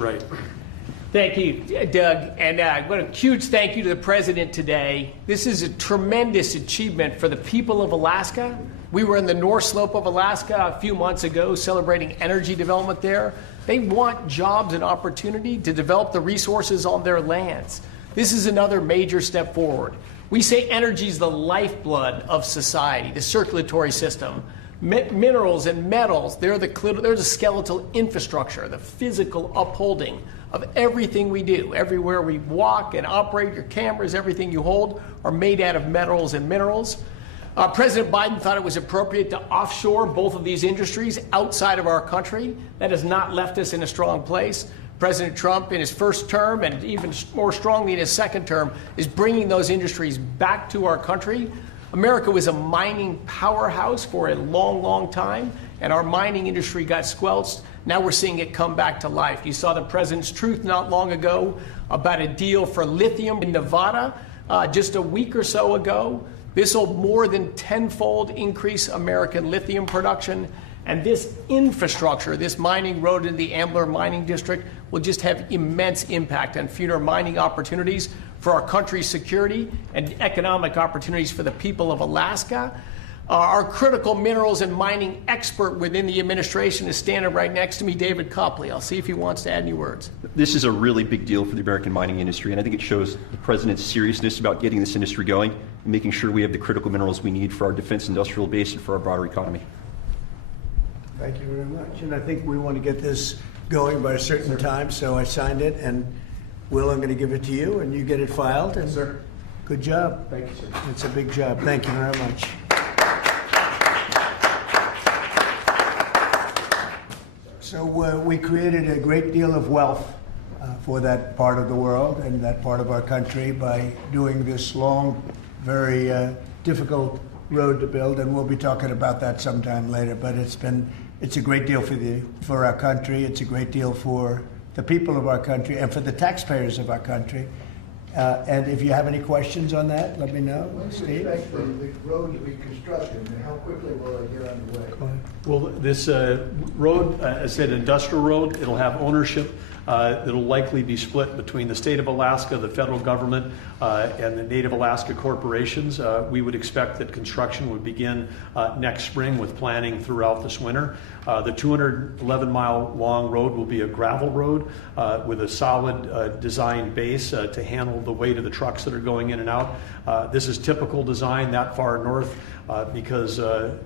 Right. Thank you, Doug. And a huge thank you to the President today. This is a tremendous achievement for the people of Alaska. We were in the North Slope of Alaska a few months ago celebrating energy development there. They want jobs and opportunity to develop the resources on their lands. This is another major step forward. We say energy is the lifeblood of society, the circulatory system. Minerals and metals, they're the skeletal infrastructure, the physical upholding of everything we do. Everywhere we walk and operate, your cameras, everything you hold are made out of metals and minerals. President Biden thought it was appropriate to offshore both of these industries outside of our country. That has not left us in a strong place. President Trump, in his first term and even more strongly in his second term, is bringing those industries back to our country. America was a mining powerhouse for a long, long time, and our mining industry got squelched. Now we're seeing it come back to life. You saw the President's truth not long ago about a deal for lithium in Nevada just a week or so ago. This will more than tenfold increase American lithium production. And this infrastructure, this mining road in the Ambler Mining District, will just have immense impact on future mining opportunities for our country's security and economic opportunities for the people of Alaska. Our critical minerals and mining expert within the administration is standing right next to me, David Copley. I'll see if he wants to add any words. This is a really big deal for the American mining industry, and I think it shows the President's seriousness about getting this industry going and making sure we have the critical minerals we need for our defense industrial base and for our broader economy. Thank you very much. And I think we want to get this going by a certain time, so I signed it. And Will, I'm going to give it to you, and you get it filed. And Sir. Good job. Thank you, sir. It's a big job. Thank you very much. So we created a great deal of wealth for that part of the world and that part of our country by doing this long, very difficult road to build, and we'll be talking about that sometime later. But it's a great deal for our country. It's a great deal for the people of our country and for the taxpayers of our country. And if you have any questions on that, let me know. When do you Steve? expect the road to be constructed, and how quickly will it get underway? Well, this road, as I said, industrial road, it'll have ownership. It'll likely be split between the state of Alaska, the federal government, and the Native Alaska corporations. We would expect that construction would begin next spring with planning throughout this winter. The 211-mile long road will be a gravel road with a solid design base to handle the weight of the trucks that are going in and out. This is typical design that far north because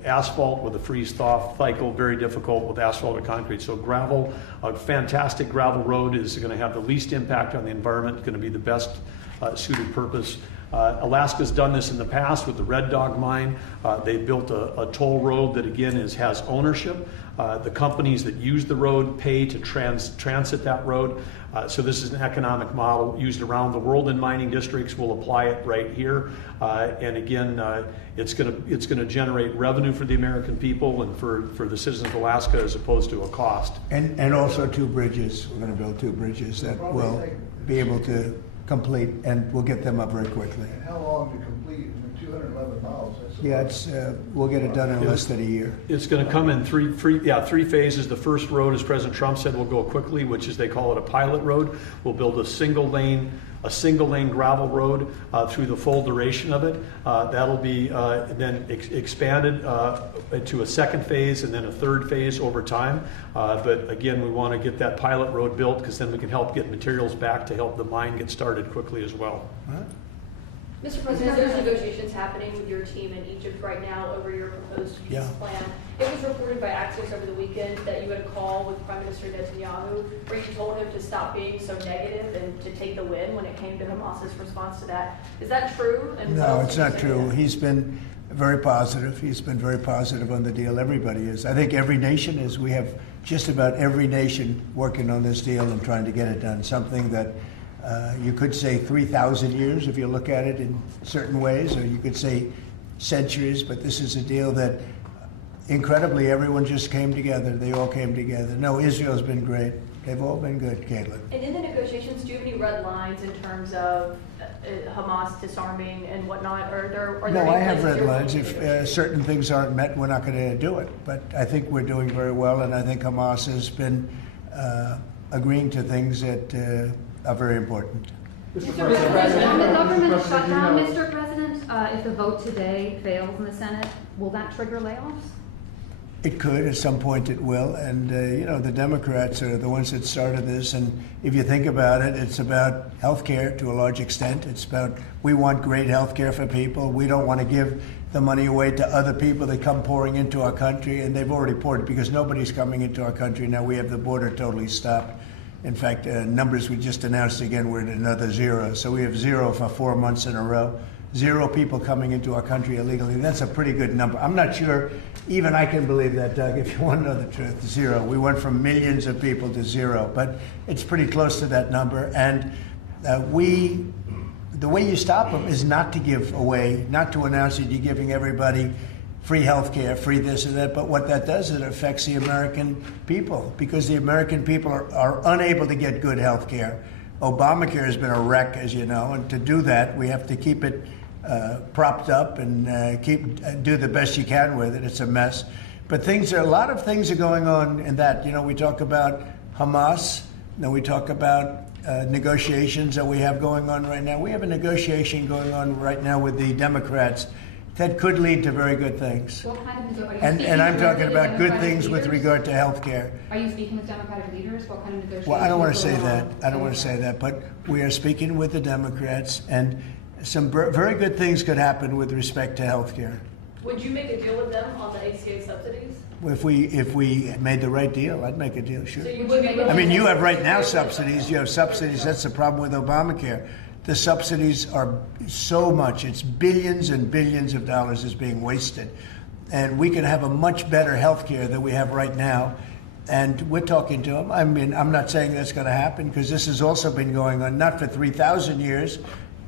asphalt with a freeze-thaw cycle, very difficult with asphalt or concrete. So gravel, a fantastic gravel road is going to have the least impact on the environment, going to be the best suited purpose. Alaska's done this in the past with the Red Dog mine. They built a toll road that again has ownership. The companies that use the road pay to transit that road. So this is an economic model used around the world in mining districts. We'll apply it right here. And again, it's going to generate revenue for the American people and for the citizens of Alaska as opposed to a cost. And also 2 bridges. We're going to build 2 bridges that will be able to complete, and we'll get them up very quickly. And how long to complete? 211 miles. We'll get it done in less than a year. It's going to come in three phases. The first road, as President Trump said, will go quickly, which is they call it a pilot road. We'll build a single lane gravel road through the full duration of it. That'll be then expanded to a second phase and then a third phase over time. But again, we want to get that pilot road built because then we can help get materials back to help the mine get started quickly as well. Mr. President, there's negotiations happening with your team in Egypt right now over your proposed peace plan. It was reported by Axios over the weekend that you had a call with Prime Minister Netanyahu where you told him to stop being so negative and to take the win when it came to Hamas's response to that. Is that true? And no, it's not true. He's been very positive. He's been very positive on the deal. Everybody is. I think every nation is. We have just about every nation working on this deal and trying to get it done. Something that you could say 3,000 years if you look at it in certain ways, or you could say centuries, but this is a deal that incredibly everyone just came together. They all came together. No, Israel's been great. They've all been good, Caitlin. And in the negotiations, do you have any red lines in terms of Hamas disarming and whatnot? Are there no, any I have places red lines. If certain things aren't met, we're not going to do it. But I think we're doing very well, and I think Hamas has been agreeing to things that are very important. Mr. President, on the government shutdown, Mr. President, if the vote today fails in the Senate, will that trigger layoffs? It could, at some point it will, and the Democrats are the ones that started this, and if you think about it, it's about health care to a large extent. It's about, we want great health care for people. We don't want to give the money away to other people that come pouring into our country, and they've already poured it because nobody's coming into our country. Now we have the border totally stopped. In fact, numbers we just announced again, we're at another 0. So we have 0 for 4 months in a row. 0 people coming into our country illegally. That's a pretty good number. I'm not sure even I can believe that, Doug, if you want to know the truth. 0. We went from millions of people to 0, but it's pretty close to that number. And the way you stop them is not to give away, not to announce that you're giving everybody free health care, free this and that. But what that does is it affects the American people, because the American people are unable to get good health care. Obamacare has been a wreck, as you know, and to do that, we have to keep it propped up and do the best you can with it. It's a mess. But a lot of things are going on in that. We talk about Hamas, then we talk about negotiations that we have going on right now. We have a negotiation going on right now with the Democrats that could lead to very good things. What kind of are you And I'm talking about good Democratic things with leaders? regard to health care. Are you speaking with Democratic leaders? What kind of negotiations? Well, I don't want to say will that. go I don't on? want to say that. But we are speaking with the Democrats, and some very good things could happen with respect to health care. Would you make a deal with them on the ACA subsidies? If we made the right deal, I'd make a deal, sure. So you would make a I mean, you have right now subsidies. You have subsidies. That's the problem with Obamacare. The subsidies are so much. It's billions and billions of dollars is being wasted. And we can have a much better health care than we have right now. And we're talking to them. I mean, I'm not saying that's going to happen, because this has also been going on, not for 3,000 years,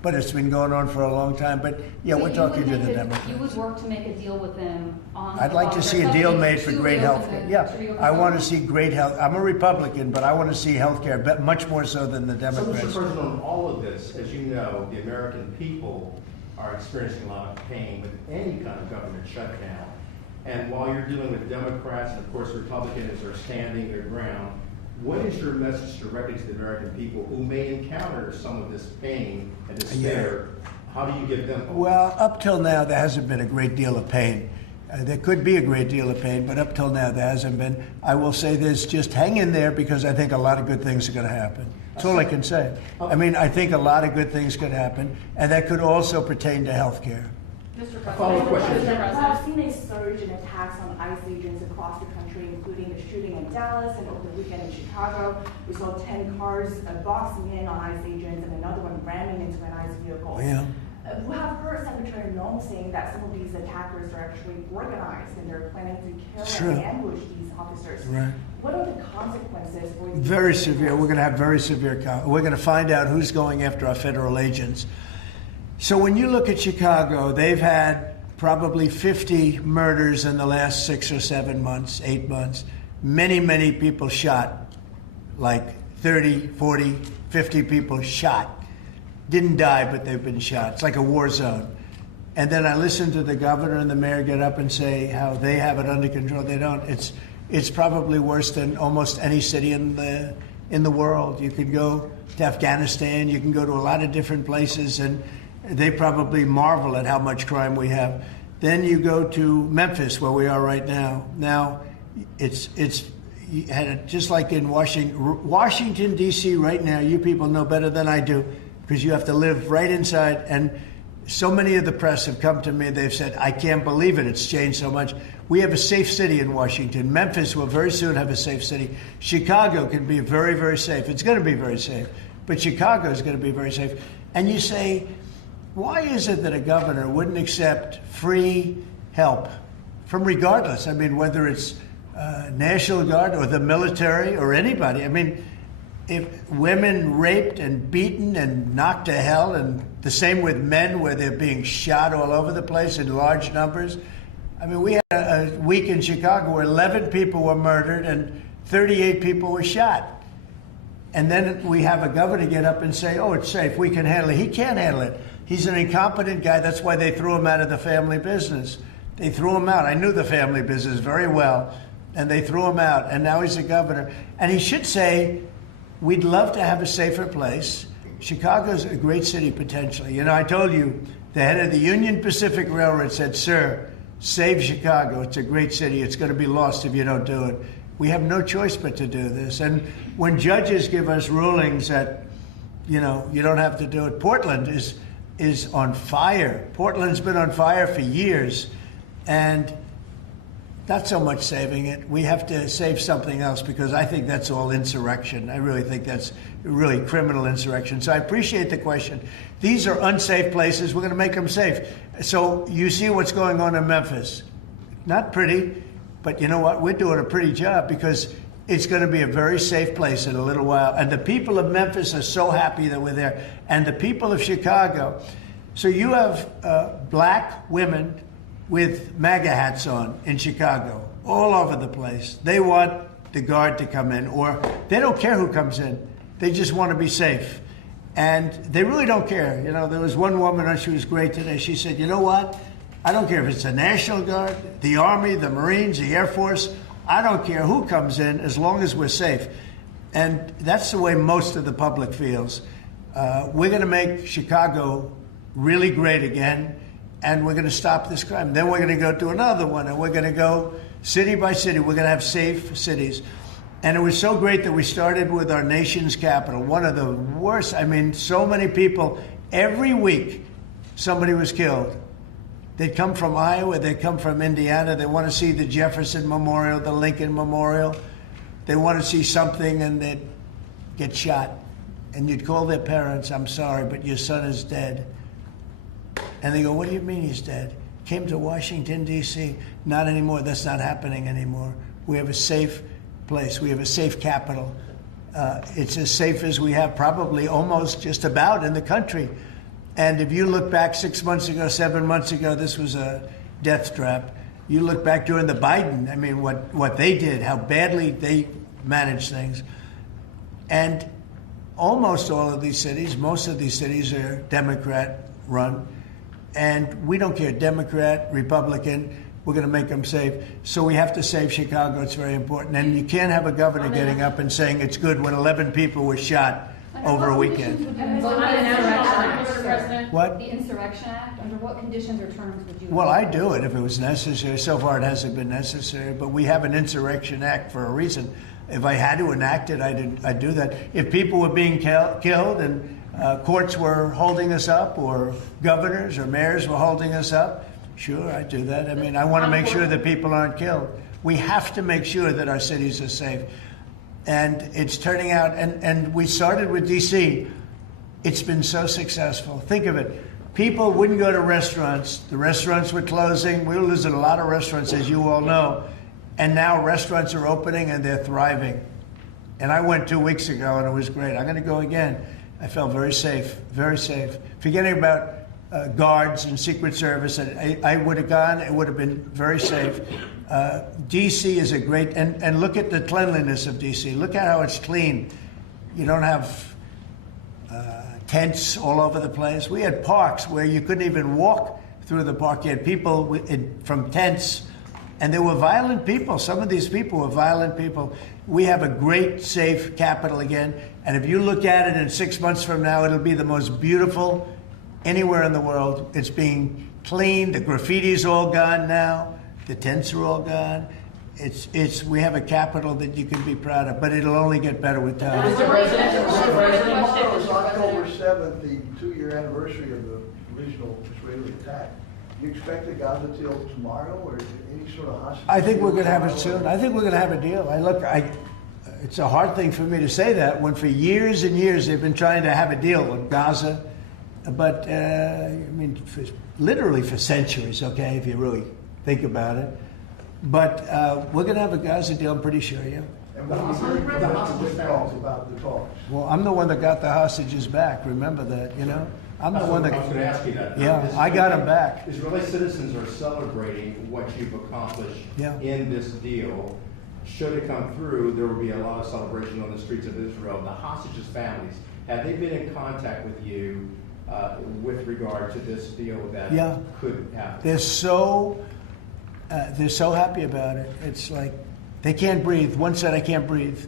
but it's been going on for a long time. But yeah, So we're you talking would to the make Democrats. You would work to make a deal with them on. I'd like to see a deal made for great health care. Yeah, I want to see great health. I'm a Republican, but I want to see health care much more so than the So, Democrats. Mr. President, on all of this, as you know, the American people are experiencing a lot of pain with any kind of government shutdown. And while you're dealing with Democrats, and of course Republicans are standing their ground, what is your message directly to the American people who may encounter some of this pain and despair? How do you give them hope? Well, up till now, there hasn't been a great deal of pain. There could be a great deal of pain, but up till now, there hasn't been. I will say this, just hang in there, because I think a lot of good things are going to happen. That's all I can say. I mean, I think a lot of good things could happen, and that could also pertain to health care. Mr. follow-up President, question. Mr. We have President. seen a surge in attacks on ICE agents across the country, including the shooting in Dallas and over the weekend in Chicago. We saw 10 cars boxing in on ICE agents and another one ramming into an ICE vehicle. Yeah. We have heard Secretary Noem saying that some of these attackers are actually organized and they're planning to kill Sure. and ambush these officers. Right. What are the consequences for these? Very severe. We're going to have very severe. We're going to find out who's going after our federal agents. So when you look at Chicago, they've had probably 50 murders in the last 6 or 7 months, 8 months. Many, many people shot, like 30, 40, 50 people shot. Didn't die, but they've been shot. It's like a war zone. And then I listen to the governor and the mayor get up and say how they have it under control. They don't. It's probably worse than almost any city in the world. You could go to Afghanistan. You can go to a lot of different places, and they probably marvel at how much crime we have. Then you go to Memphis, where we are right now. Now, it's just like in Washington, D.C. right now. You people know better than I do, because you have to live right inside. And so many of the press have come to me. They've said, I can't believe it. It's changed so much. We have a safe city in Washington. Memphis will very soon have a safe city. Chicago can be very, very safe. It's going to be very safe. But Chicago is going to be very safe. And you say, why is it that a governor wouldn't accept free help from regardless? I mean, whether it's National Guard or the military or anybody. I mean, if women raped and beaten and knocked to hell, and the same with men where they're being shot all over the place in large numbers. I mean, we had a week in Chicago where 11 people were murdered and 38 people were shot. And then we have a governor get up and say, oh, it's safe, we can handle it. He can't handle it. He's an incompetent guy. That's why they threw him out of the family business. They threw him out. I knew the family business very well, and they threw him out. And now he's a governor. And he should say, we'd love to have a safer place. Chicago's a great city potentially. You know, I told you, the head of the Union Pacific Railroad said, "Sir, save Chicago. It's a great city. It's going to be lost if you don't do it." We have no choice but to do this. And when judges give us rulings that, you know, you don't have to do it, Portland is on fire. Portland's been on fire for years, and not so much saving it. We have to save something else, because I think that's all insurrection. I really think that's really criminal insurrection. So I appreciate the question. These are unsafe places. We're going to make them safe. So you see what's going on in Memphis. Not pretty, but you know what? We're doing a pretty job, because it's going to be a very safe place in a little while. And the people of Memphis are so happy that we're there. And the people of Chicago. So you have black women with MAGA hats on in Chicago, all over the place. They want the guard to come in, or they don't care who comes in. They just want to be safe. And they really don't care. You know, there was one woman, she was great today. She said, "You know what? I don't care if it's the National Guard, the Army, the Marines, the Air Force. I don't care who comes in, as long as we're safe." And that's the way most of the public feels. We're going to make Chicago really great again, and we're going to stop this crime. Then we're going to go to another one, and we're going to go city by city. We're going to have safe cities. And it was so great that we started with our nation's capital, one of the worst. I mean, so many people, every week somebody was killed. They'd come from Iowa, they'd come from Indiana, they want to see the Jefferson Memorial, the Lincoln Memorial. They want to see something, and they'd get shot. And you'd call their parents, "I'm sorry, but your son is dead." And they go, "What do you mean he's dead?" "Came to Washington, D.C. Not anymore. That's not happening anymore. We have a safe place. We have a safe capital. It's as safe as we have probably almost just about in the country. And if you look back 6 months ago, 7 months ago, this was a death trap. You look back during the Biden, I mean, what they did, how badly they managed things. And almost all of these cities, most of these cities are Democrat run. And we don't care, Democrat, Republican, we're going to make them safe. So we have to save Chicago. It's very important. And you can't have a governor getting up and saying it's good when 11 people were shot over a weekend. What? The Insurrection Act, under what conditions or terms would you? Well, I'd do it if it was necessary. So far it hasn't been necessary, but we have an Insurrection Act for a reason. If I had to enact it, I'd do that. If people were being killed and courts were holding us up, or governors or mayors were holding us up, sure, I'd do that. I mean, I want to make sure that people aren't killed. We have to make sure that our cities are safe. And it's turning out, and we started with D.C. It's been so successful. Think of it. People wouldn't go to restaurants. The restaurants were closing. We were losing a lot of restaurants, as you all know. And now restaurants are opening, and they're thriving. And I went 2 weeks ago, and it was great. I'm going to go again. I felt very safe, very safe. Forgetting about guards and Secret Service, I would have gone. It would have been very safe. D.C. is a great, and look at the cleanliness of D.C. Look at how it's clean. You don't have tents all over the place. We had parks where you couldn't even walk through the park. You had people from tents, and they were violent people. Some of these people were violent people. We have a great, safe capital again, and if you look at it in 6 months from now, it'll be the most beautiful anywhere in the world. It's being cleaned. The graffiti's all gone now. The tents are all gone. We have a capital that you can be proud of, but it'll only get better with time. Mr. President, tomorrow is October 7th, the 2-year anniversary of the original Israeli attack. Do you expect a Gaza deal tomorrow, or any sort of hostage? I think we're going to have it soon. I think we're going to have a deal. It's a hard thing for me to say that when for years and years they've been trying to have a deal with Gaza, but I mean, literally for centuries. Okay, if you really think about it. But we're going to have a Gaza deal, I'm pretty sure, yeah. And what do you think about the talks? Well, I'm the one that got the hostages back. Remember that, you know? I'm the one that. I was going to ask you that. Yeah, I got them back. Israeli citizens are celebrating what you've accomplished in this deal. Should it come through, there will be a lot of celebration on the streets of Israel. The hostages' families, have they been in contact with you with regard to this deal that could happen? They're so happy about it. It's like they can't breathe. One said, "I can't breathe."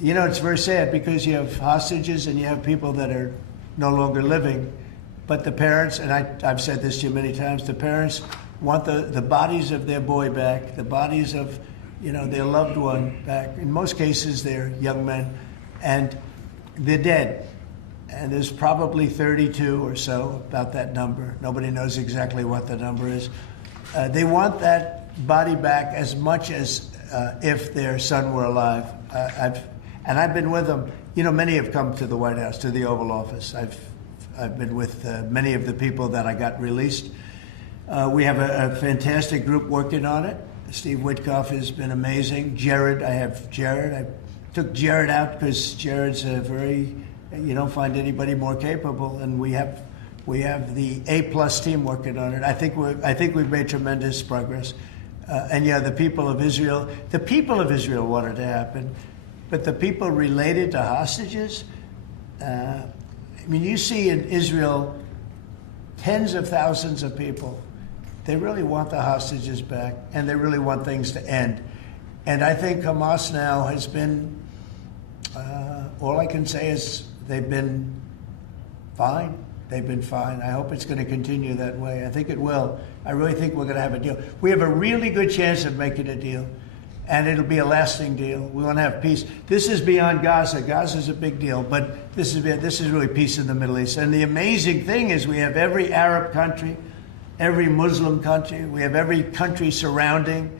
You know, it's very sad because you have hostages and you have people that are no longer living. But the parents, and I've said this to you many times, the parents want the bodies of their boy back, the bodies of, you know, their loved one back. In most cases, they're young men, and they're dead. And there's probably 32 or so, about that number. Nobody knows exactly what the number is. They want that body back as much as if their son were alive. I've been with them. You know, many have come to the White House, to the Oval Office. I've been with many of the people that I got released. We have a fantastic group working on it. Steve Witkoff has been amazing. Jared, I have Jared. I took Jared out because Jared's a very, you don't find anybody more capable, and we have the A+ team working on it. I think we've made tremendous progress. And yeah, the people of Israel wanted to happen, but the people related to hostages, I mean, you see in Israel tens of thousands of people. They really want the hostages back, and they really want things to end. And I think Hamas now has been, all I can say is they've been fine. They've been fine. I hope it's going to continue that way. I think it will. I really think we're going to have a deal. We have a really good chance of making a deal, and it'll be a lasting deal. We want to have peace. This is beyond Gaza. Gaza's a big deal, but this is really peace in the Middle East. And the amazing thing is we have every Arab country, every Muslim country, we have every country surrounding.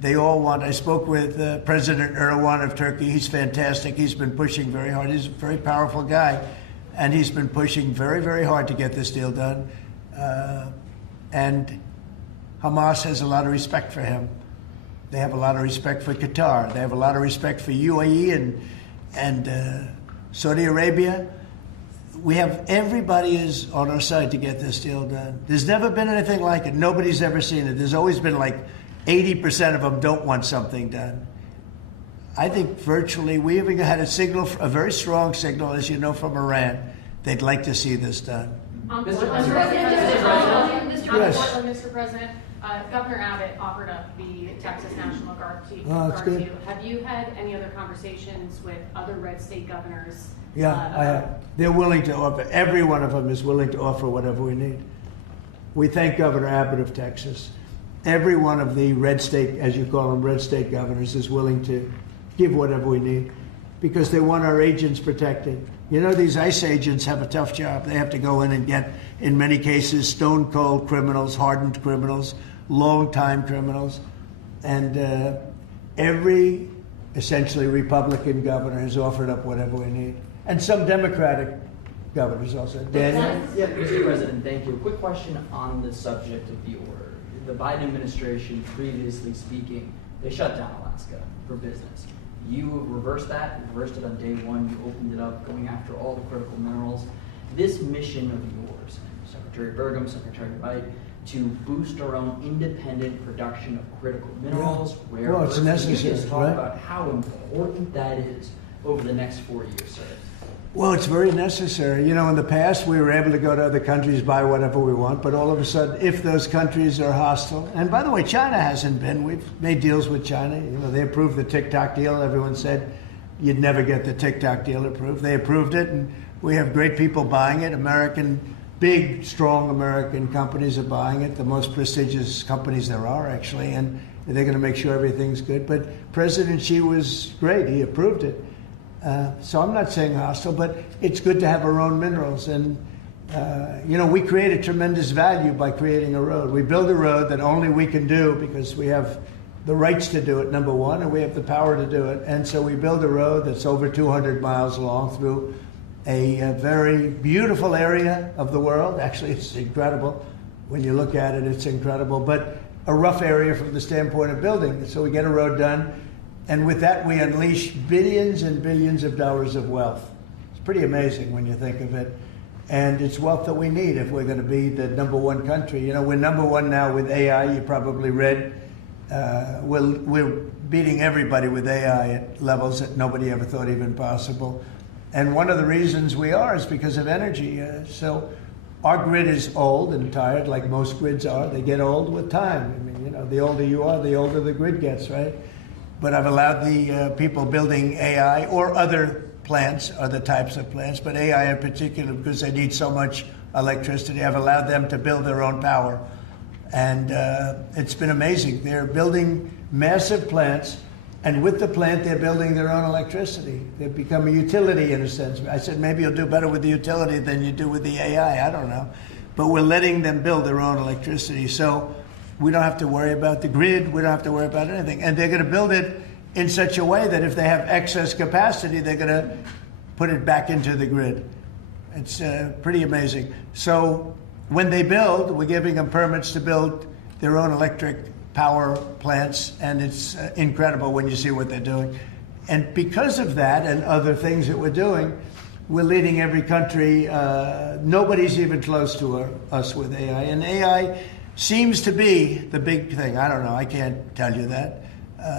They all want. I spoke with President Erdogan of Turkey. He's fantastic. He's been pushing very hard. He's a very powerful guy, and he's been pushing very, very hard to get this deal done. And Hamas has a lot of respect for him. They have a lot of respect for Qatar. They have a lot of respect for UAE and Saudi Arabia. We have everybody is on our side to get this deal done. There's never been anything like it. Nobody's ever seen it. There's always been like 80% of them don't want something done. I think virtually we even had a very strong signal, as you know, from Iran. They'd like to see this done. Mr. President, Governor Abbott offered up the Texas National Guard to good. you. Have you had any other conversations with other red state governors? Yeah, I have. They're willing to offer. Every one of them is willing to offer whatever we need. We thank Governor Abbott of Texas. Every one of the red state, as you call them, red state governors is willing to give whatever we need because they want our agents protected. You know, these ICE agents have a tough job. They have to go in and get, in many cases, stone cold criminals, hardened criminals, long-time criminals. And every, essentially, Republican governor has offered up whatever we need. And some Democratic governors also. Daniel? Yeah, Mr. President, thank you. A quick question on the subject of the order. The Biden administration, previously speaking, they shut down Alaska for business. You reversed that, you reversed it on day one, you opened it up, going after all the critical minerals. This mission of yours, Secretary Burgum, Secretary Wright, to boost our own independent production of critical minerals, rare well, it's earths. necessary, Can you just talk right? about how important that is over the next 4 years, sir? Well, it's very necessary. You know, in the past, we were able to go to other countries, buy whatever we want, but all of a sudden, if those countries are hostile, and by the way, China hasn't been. We've made deals with China. You know, they approved the TikTok deal. Everyone said you'd never get the TikTok deal approved. They approved it, and we have great people buying it. Big, strong American companies are buying it, the most prestigious companies there are, actually, and they're going to make sure everything's good. But President Xi was great. He approved it. So I'm not saying hostile, but it's good to have our own minerals. And, you know, we create a tremendous value by creating a road. We build a road that only we can do because we have the rights to do it, number one, and we have the power to do it. And so we build a road that's over 200 miles long through a very beautiful area of the world. Actually, it's incredible. When you look at it, it's incredible. But a rough area from the standpoint of building. So we get a road done. And with that, we unleash billions and billions of dollars of wealth. It's pretty amazing when you think of it. And it's wealth that we need if we're going to be the #1 country. You know, we're #1 now with AI. You probably read. We're beating everybody with AI at levels that nobody ever thought even possible. And one of the reasons we are is because of energy. So our grid is old and tired, like most grids are. They get old with time. I mean, you know, the older you are, the older the grid gets, right? but I've allowed the people building AI or other plants, other types of plants, but AI in particular because they need so much electricity. I've allowed them to build their own power. And it's been amazing. They're building massive plants, and with the plant, they're building their own electricity. They've become a utility in a sense. I said, maybe you'll do better with the utility than you do with the AI. I don't know. But we're letting them build their own electricity. So we don't have to worry about the grid. We don't have to worry about anything. And they're going to build it in such a way that if they have excess capacity, they're going to put it back into the grid. It's pretty amazing. So when they build, we're giving them permits to build their own electric power plants, and it's incredible when you see what they're doing. And because of that and other things that we're doing, we're leading every country. Nobody's even close to us with AI. And AI seems to be the big thing. I don't know. I can't tell you that.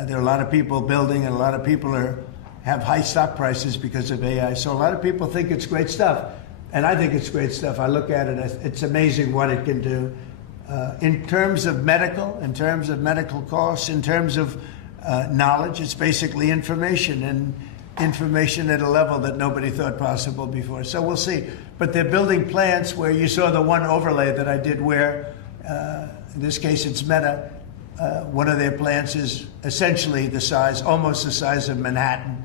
There are a lot of people building, and a lot of people have high stock prices because of AI. So a lot of people think it's great stuff. And I think it's great stuff. I look at it, it's amazing what it can do. In terms of medical costs, in terms of knowledge, it's basically information, and information at a level that nobody thought possible before. So we'll see. But they're building plants where you saw the one overlay that I did where, in this case it's Meta, one of their plants is essentially almost the size of Manhattan.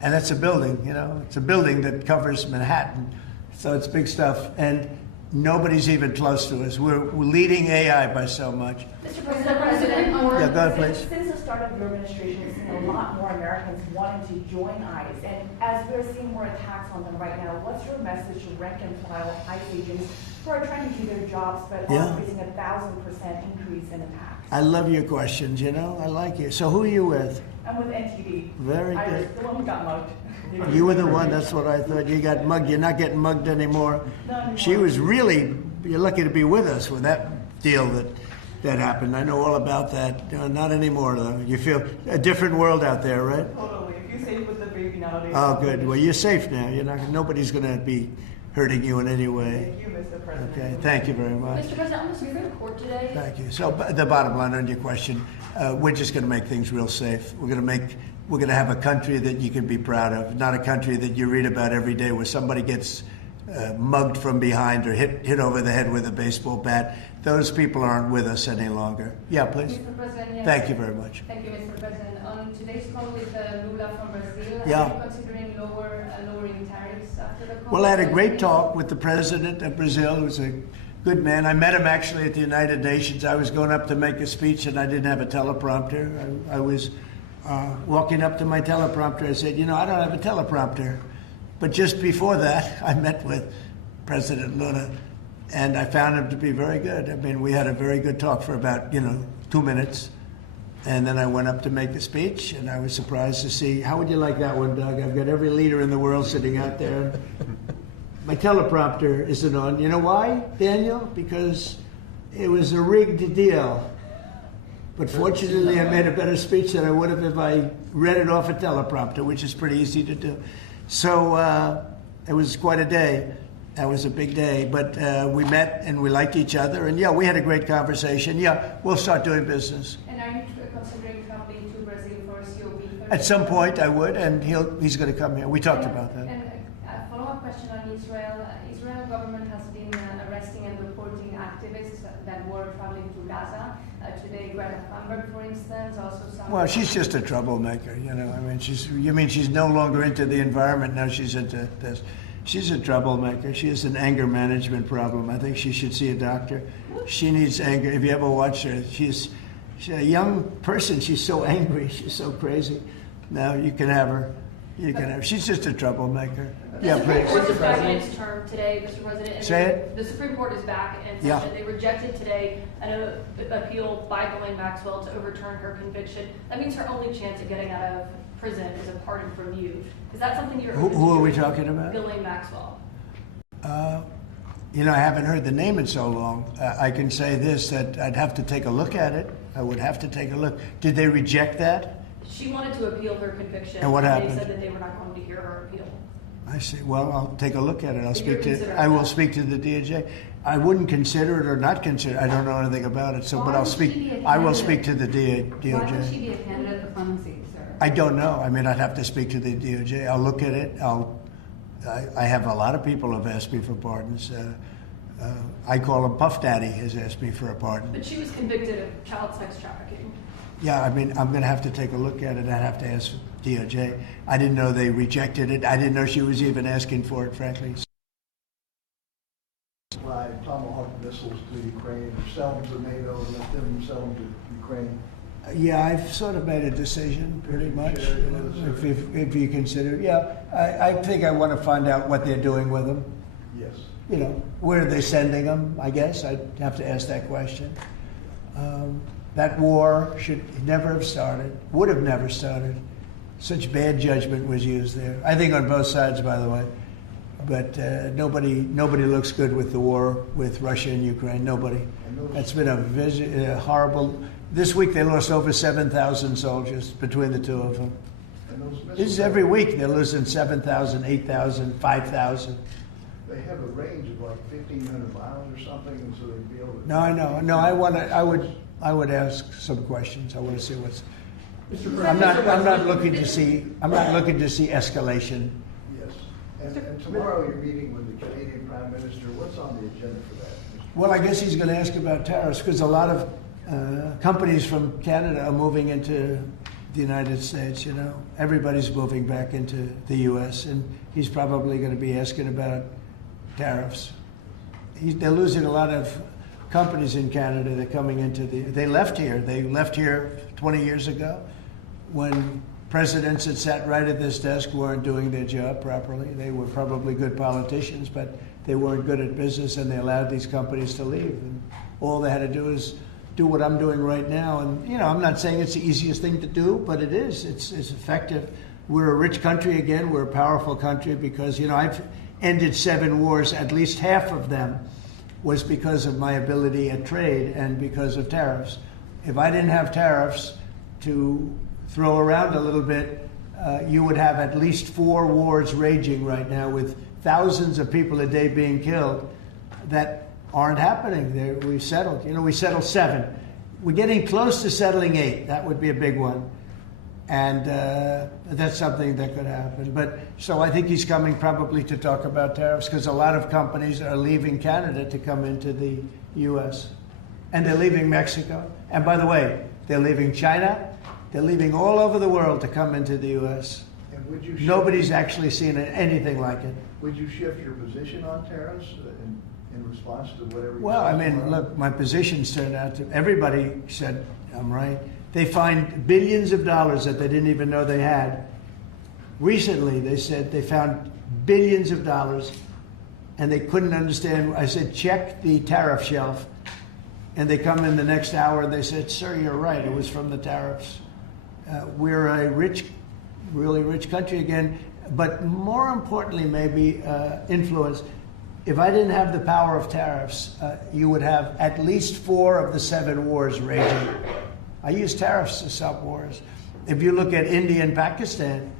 And that's a building, it's a building that covers Manhattan. So it's big stuff. And nobody's even close to us. We're leading AI by so much. Mr. President, yeah, go ahead, please. Since the start of your administration, we've seen a lot more Americans wanting to join ICE. And as we're seeing more attacks on them right now, what's your message to rank and file ICE agents who are trying to do their jobs but are facing 1,000% increase in attacks? I love your questions, I like you. So who are you with? I'm with NTD. Very good. The one who got mugged. You were the one, that's what I thought. You got mugged. You're not getting mugged anymore. She was really, you're lucky to be with us with that deal that happened. I know all about that. Not anymore, though. You feel a different world out there, right? Totally. If you're safe with the baby nowadays. Oh, good. Well, you're safe now. Nobody's going to be hurting you in any way. Thank you, Mr. President. Okay, thank you very much. Mr. President, on the Supreme Court today. Thank you. So the bottom line on your question, we're just going to make things real safe. We're going to have a country that you can be proud of, not a country that you read about every day where somebody gets mugged from behind or hit over the head with a baseball bat. Those people aren't with us any longer. Yeah, please. Mr. President, yes. Thank you very much. Thank you, Mr. President. On today's call with Lula from Brazil, Yeah. are you considering lowering tariffs after the call? Well, I had a great talk with the president of Brazil, who's a good man. I met him actually at the United Nations. I was going up to make a speech, and I didn't have a teleprompter. I was walking up to my teleprompter. I said, I don't have a teleprompter. But just before that, I met with President Lula, and I found him to be very good. I mean, we had a very good talk for about, 2 minutes. And then I went up to make a speech, and I was surprised to see, how would you like that one, Doug? I've got every leader in the world sitting out there. My teleprompter isn't on. You know why, Daniel? Because it was a rigged deal. But fortunately, I made a better speech than I would have if I read it off a teleprompter, which is pretty easy to do. So it was quite a day. That was a big day. But we met, and we liked each other. And, we had a great conversation. We'll start doing business. And are you considering traveling to Brazil for COP? At some point, I would, and he's going to come here. We talked about that. And a follow-up question on Israel. Israel government has been arresting and deporting activists that were traveling to Gaza. Today, Greta Thunberg, for instance, also some... Well, she's just a troublemaker, I mean, she's no longer into the environment, now she's into this. She's a troublemaker. She has an anger management problem. I think she should see a doctor. She needs anger. If you ever watch her, she's a young person. She's so angry. She's so crazy. Now you can have her. She's just a troublemaker. Yeah, please. The Supreme Court is back in its term today, Mr. President. And Say it. The Supreme Court is back in session. They rejected today an appeal by Ghislaine Maxwell to overturn her conviction. That means her only chance of getting out of prison is a pardon from you. Is that something you're open to? Who are we talking about? Ghislaine Maxwell. I haven't heard the name in so long. I can say this, that I'd have to take a look at it. I would have to take a look. Did they reject that? She wanted to appeal her conviction. And what happened? They said that they were not going to hear her appeal. I see. Well, I'll take a look at it. But you're I will considering speak to the DOJ. I wouldn't consider it or not consider it. I don't know anything about it. So, Why but I'll would she be speak. a I will candidate? speak to the DOJ. Why would she be a candidate for clemency, sir? I don't know. I mean, I'd have to speak to the DOJ. I'll look at it. I have a lot of people who have asked me for pardons. I call him Puff Daddy has asked me for a pardon. But she was convicted of child sex trafficking. Yeah, I mean, I'm going to have to take a look at it. I'd have to ask DOJ. I didn't know they rejected it. I didn't know she was even asking for it, frankly. By Tomahawk missiles to Ukraine, sell them to NATO and let them sell them to Ukraine. Yeah, I've sort of made a decision, pretty much. Share it You know, with us, if you consider, yeah, I think I want to find out what they're doing with them. Yes. You know, where are they sending them? I guess I'd have to ask that question. That war should never have started, would have never started. Such bad judgment was used there. I think on both sides, by the way. But nobody looks good with the war with Russia and Ukraine. Nobody. That's been a horrible. This week they lost over 7,000 soldiers between the two of them. And those missiles, This is every week they're losing 7,000, 8,000, 5,000. they have a range of like 1,500 miles or something, and so they'd be able to. No, I know. No, I would ask some questions. I want to see what's. I'm not looking to see escalation. Yes. And tomorrow you're meeting with the Canadian Prime Minister. What's on the agenda for that? Well, I guess he's going to ask about tariffs because a lot of companies from Canada are moving into the United States. You know, everybody's moving back into the U.S. and he's probably going to be asking about tariffs. They're losing a lot of companies in Canada. They're coming into They left here. They left here 20 years ago when presidents that sat right at this desk weren't doing their job properly. They were probably good politicians, but they weren't good at business, and they allowed these companies to leave. And all they had to do is do what I'm doing right now. And, you know, I'm not saying it's the easiest thing to do, but it is. It's effective. We're a rich country again. We're a powerful country because, you know, I've ended 7 wars. At least half of them was because of my ability at trade and because of tariffs. If I didn't have tariffs to throw around a little bit, you would have at least 4 wars raging right now with thousands of people a day being killed that aren't happening. We've settled. You know, we settled 7. We're getting close to settling 8. That would be a big one. And that's something that could happen. But so I think he's coming probably to talk about tariffs because a lot of companies are leaving Canada to come into the U.S. And they're leaving Mexico. And by the way, they're leaving China. They're leaving all over the world to come into the U.S. And would you Nobody's actually seen anything like it. Would you shift your position on tariffs in response to whatever? Well, I mean, look, my positions turned out to, everybody said I'm right. They find billions of dollars that they didn't even know they had. Recently, they said they found billions of dollars and they couldn't understand. I said, check the tariff shelf. And they come in the next hour and they said, sir, you're right. It was from the tariffs. We're a rich, really rich country again. But more importantly, maybe influence. If I didn't have the power of tariffs, you would have at least 4 of the 7 wars raging. I use tariffs to stop wars. If you look at India and Pakistan,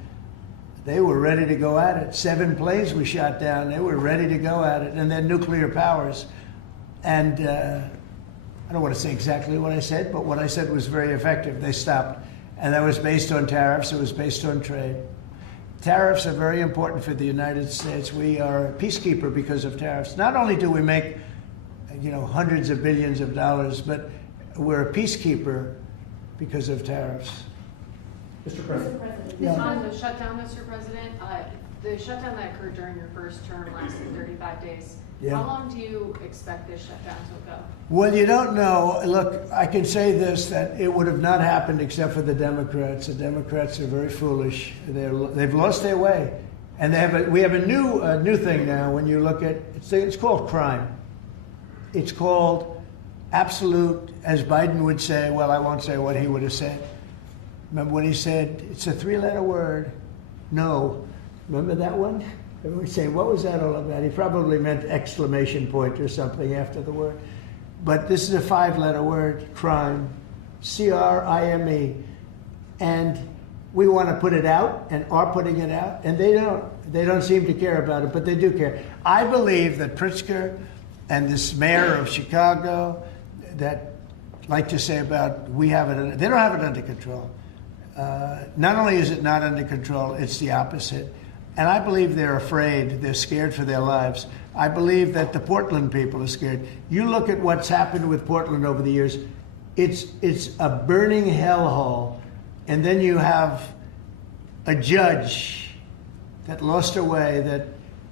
they were ready to go at it. 7 planes were shot down. They were ready to go at it. And they're nuclear powers. And I don't want to say exactly what I said, but what I said was very effective. They stopped. And that was based on tariffs. It was based on trade. Tariffs are very important for the United States. We are a peacekeeper because of tariffs. Not only do we make, you know, hundreds of billions of dollars, but we're a peacekeeper because of tariffs. Mr. President. On the shutdown, Mr. President, the shutdown that occurred during your first term lasted 35 days. Yeah. How long do you expect this shutdown to go? Well, you don't know. Look, I can say this, that it would have not happened except for the Democrats. The Democrats are very foolish. They've lost their way. And we have a new thing now when you look at, it's called crime. It's called absolute, as Biden would say, well, I won't say what he would have said. Remember when he said, it's a 3-letter word, no. Remember that one? Everyone saying, what was that all about? He probably meant exclamation point or something after the word. But this is a 5-letter word, crime, C-R-I-M-E. And we want to put it out and are putting it out, and they don't. They don't seem to care about it, but they do care. I believe that Pritzker and this mayor of Chicago that like to say about we have it, they don't have it under control. Not only is it not under control, it's the opposite. And I believe they're afraid, they're scared for their lives. I believe that the Portland people are scared. You look at what's happened with Portland over the years, it's a burning hellhole. And then you have a judge that lost her way, that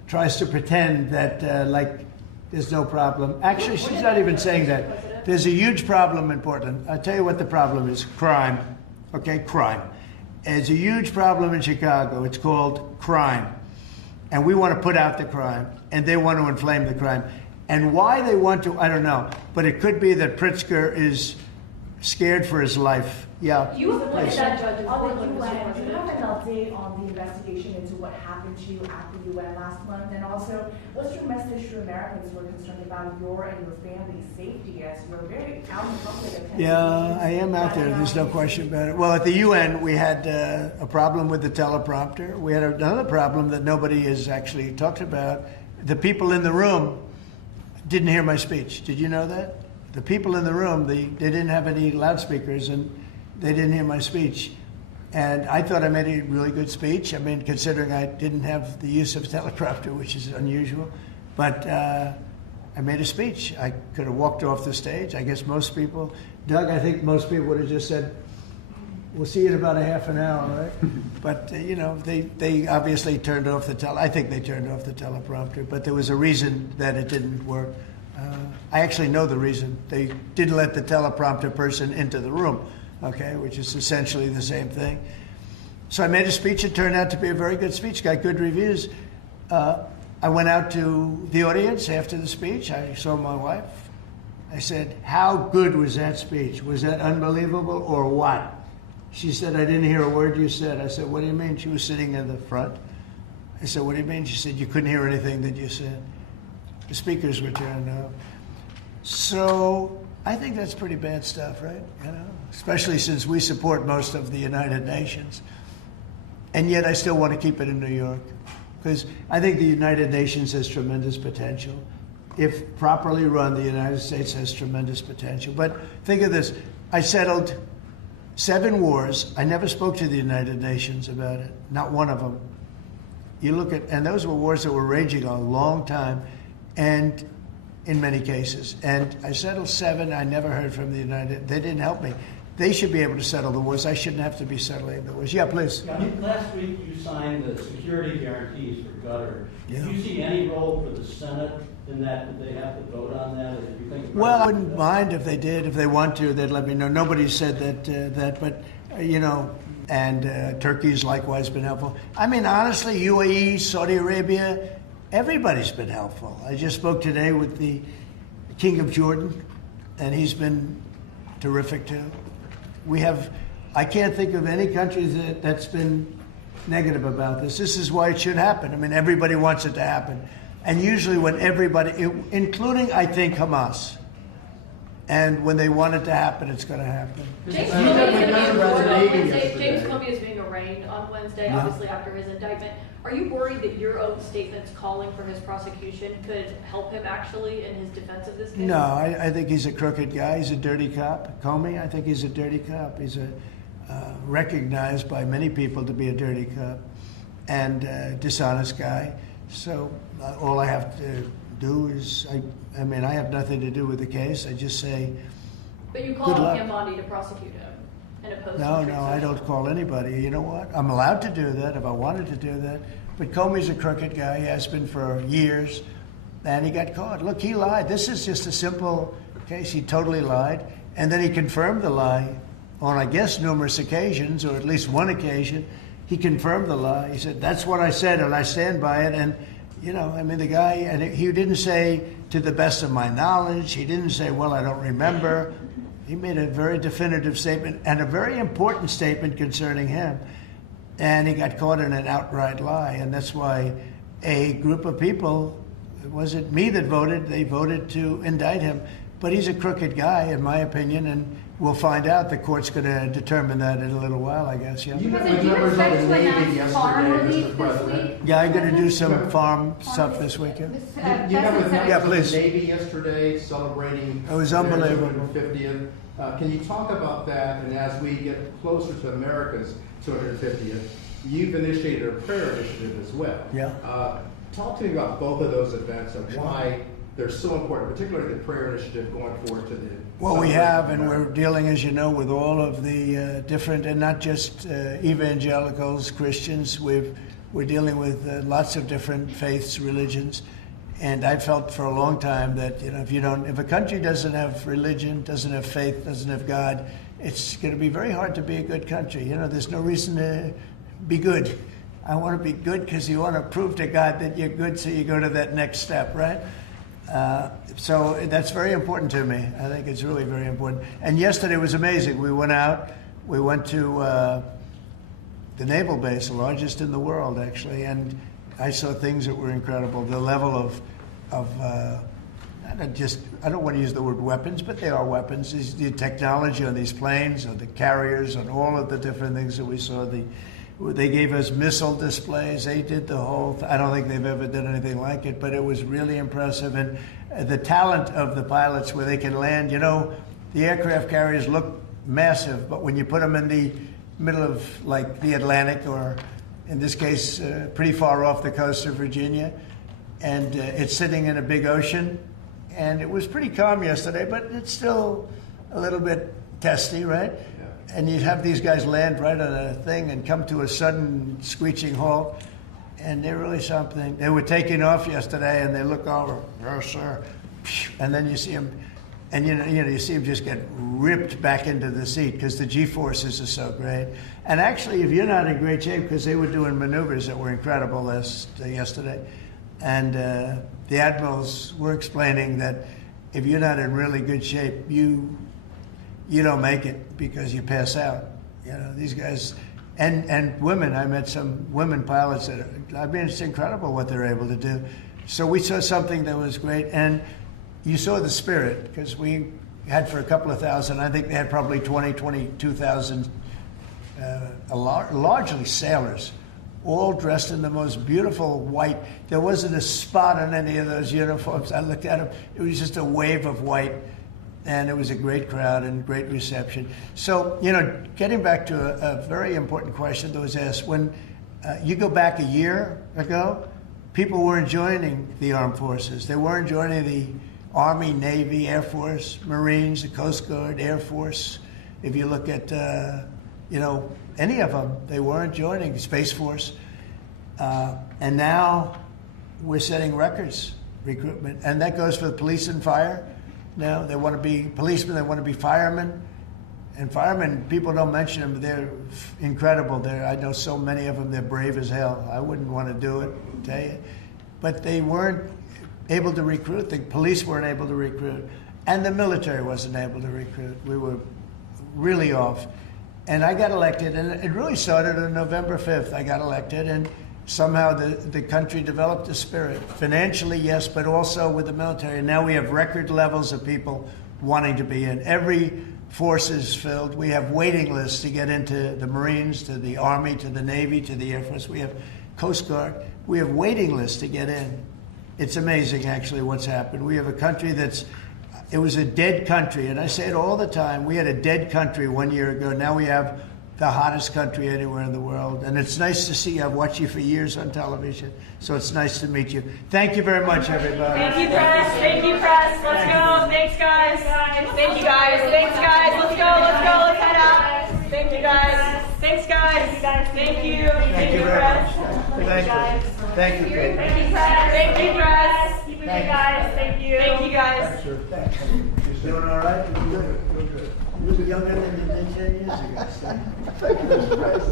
tries to pretend that like there's no problem. Actually, she's not even saying that. There's a huge problem in Portland. I'll tell you what the problem is, crime. Okay, crime. There's a huge problem in Chicago. It's called crime. And we want to put out the crime, and they want to inflame the crime. And why they want to, I don't know. But it could be that Pritzker is scared for his life. Yeah. You appointed that judge in Portland, Mr. Do you President. have an update on the investigation into what happened to you after you went last month? And also, what's your message to Americans who are concerned about your and your family's safety as you're very out in public attending? Yeah, I am out there. There's no question about it. Well, at the UN, we had a problem with the teleprompter. We had another problem that nobody has actually talked about. The people in the room didn't hear my speech. Did you know that? The people in the room, they didn't have any loudspeakers, and they didn't hear my speech. And I thought I made a really good speech. I mean, considering I didn't have the use of teleprompter, which is unusual. But I made a speech. I could have walked off the stage. I guess most people, Doug, I think most people would have just said, we'll see you in about a half an hour, right? But, you know, they obviously turned off the I think they turned off the teleprompter, but there was a reason that it didn't work. I actually know the reason. They didn't let the teleprompter person into the room, okay, which is essentially the same thing. So I made a speech. It turned out to be a very good speech, got good reviews. I went out to the audience after the speech. I saw my wife. I said, how good was that speech? Was that unbelievable or what? She said, I didn't hear a word you said. I said, what do you mean? She was sitting in the front. I said, what do you mean? She said, you couldn't hear anything that you said. The speakers were turned off. So I think that's pretty bad stuff, right? You know, especially since we support most of the United Nations. And yet I still want to keep it in New York, because I think the United Nations has tremendous potential. If properly run, the United States has tremendous potential. But think of this. I settled 7 wars. I never spoke to the United Nations about it, not one of them. You look at, and those were wars that were raging a long time, and in many cases. And I settled 7. I never heard from the United. They didn't help me. They should be able to settle the wars. I shouldn't have to be settling the wars. Yeah, please. Yeah, last week you signed the security guarantees for Qatar. Yeah. Do you see any role for the Senate in that? Would they have to vote on that? Or do you think? Well, I wouldn't mind if they did. If they want to, they'd let me know. Nobody said that, but you know, and Turkey's likewise been helpful. I mean, honestly, UAE, Saudi Arabia, everybody's been helpful. I just spoke today with the King of Jordan, and he's been terrific too. We have, I can't think of any country that's been negative about this. This is why it should happen. I mean, everybody wants it to happen. And usually when everybody, including, I think, Hamas, and when they want it to happen, it's going to happen. James Comey is being arraigned on Wednesday, obviously after his indictment. Are you worried that your own statements calling for his prosecution could help him actually in his defense of this case? No, I think he's a crooked guy. He's a dirty cop. Comey, I think he's a dirty cop. He's recognized by many people to be a dirty cop and a dishonest guy. So all I have to do is, I mean, I have nothing to do with the case. I just say, but you called on him, Bondi, to prosecute him and oppose No, I don't call anybody. You know what? I'm allowed to do that if I wanted to do that. But Comey's a crooked guy. He has been for years. And he got caught. Look, he lied. This is just a simple case. He totally lied. And then he confirmed the lie on, I guess, numerous occasions, or at least one occasion. He confirmed the lie. He said, that's what I said, and I stand by it. And, you know, I mean, the guy, and he didn't say, to the best of my knowledge. He didn't say, well, I don't remember. He made a very definitive statement and a very important statement concerning him. And he got caught in an outright lie. And that's why a group of people, it wasn't me that voted, they voted to indict him. But he's a crooked guy, in my opinion, and we'll find out. The court's going to determine that in a little while, I guess. Yeah. You met President, with do you members of expect the to Navy announce farm yesterday, relief Mr. this President. week? Yeah, I'm going to do some farm stuff this weekend. You met with members Yeah, of please. the Navy yesterday celebrating It was their unbelievable. 250th. Can you talk about that? And as we get closer to America's 250th, you've initiated a prayer initiative as well. Yeah. Talk to me about both of those events and why they're so important, particularly the prayer initiative going forward to the. Well, we have, and we're dealing, as you know, with all of the different, and not just evangelicals, Christians. We're dealing with lots of different faiths, religions, and I felt for a long time that if a country doesn't have religion, doesn't have faith, doesn't have God, it's going to be very hard to be a good country. There's no reason to be good. I want to be good because you want to prove to God that you're good, so you go to that next step, right? So that's very important to me. I think it's really very important. And yesterday was amazing. We went out. We went to the naval base, the largest in the world, actually, and I saw things that were incredible. The level of I don't want to use the word weapons, but they are weapons. The technology on these planes, on the carriers, on all of the different things that we saw. They gave us missile displays. They did the whole. I don't think they've ever done anything like it, but it was really impressive. And the talent of the pilots, where they can land. The aircraft carriers look massive, but when you put them in the middle of like the Atlantic, or in this case, pretty far off the coast of Virginia, and it's sitting in a big ocean, and it was pretty calm yesterday, but it's still a little bit testy, right? And you'd have these guys land right on a thing and come to a sudden screeching halt, and they're really something. They were taking off yesterday, and they look over, yes, sir, and then you see them, and you see them just get ripped back into the seat because the G-forces are so great. And actually, if you're not in great shape, because they were doing maneuvers that were incredible yesterday, and the admirals were explaining that if you're not in really good shape, you don't make it because you pass out. These guys, and women. I met some women pilots it's incredible what they're able to do. So we saw something that was great, and you saw the spirit, because we had for a couple of thousand, I think they had probably 22,000, largely sailors, all dressed in the most beautiful white. There wasn't a spot on any of those uniforms. I looked at them, it was just a wave of white. And it was a great crowd and great reception. So, getting back to a very important question that was asked, when you go back a year ago, people weren't joining the armed forces. They weren't joining the Army, Navy, Air Force, Marines, the Coast Guard, Air Force. If you look at, any of them, they weren't joining, Space Force. And now we're setting records, recruitment. And that goes for the police and fire. Now they want to be policemen, they want to be firemen. And firemen, people don't mention them, but they're incredible. I know so many of them, they're brave as hell. I wouldn't want to do it, tell you. But they weren't able to recruit. The police weren't able to recruit. And the military wasn't able to recruit. We were really off. And I got elected, and it really started on November 5th. I got elected, and somehow the country developed a spirit. Financially, yes, but also with the military. And now we have record levels of people wanting to be in. Every force is filled. We have waiting lists to get into the Marines, to the Army, to the Navy, to the Air Force. We have Coast Guard. We have waiting lists to get in. It's amazing, actually, what's happened. We have a country it was a dead country. And I say it all the time. We had a dead country 1 year ago. Now we have the hottest country anywhere in the world. And it's nice to see you. I've watched you for years on television, so it's nice to meet you. Thank you very much, everybody. Thank you, press. Thank you, press. Let's go. Thanks, guys. Thank you, guys. Thanks, guys. Let's go. Let's go. Let's head out. Thank you, guys. Thanks, guys. Thank you. Thank you very much. Thank you. Thank you, Kate. Thank you, press. Thank you, press. Keep it good, guys. Thank you. Thank you, guys. Sure. Thanks. You doing all right? Good. Good. You were younger than you did 10 years ago. So.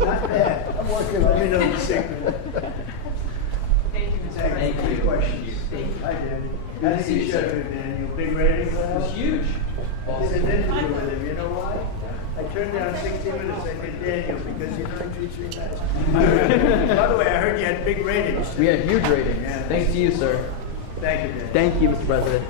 Not bad. I'm working on it. Let me know the secret. Thank you, Mr. Thank you. Any questions? Hi, Danny. How did you show it, Daniel? Big rating for us? It's huge. I did an interview with him. You know why? I turned down 60 minutes. I said, Daniel, because he treats me nice. By the way, I heard you had big ratings. We had huge ratings. Yeah. Thanks to you, sir. Thank you, Daniel. Thank you, Mr. President.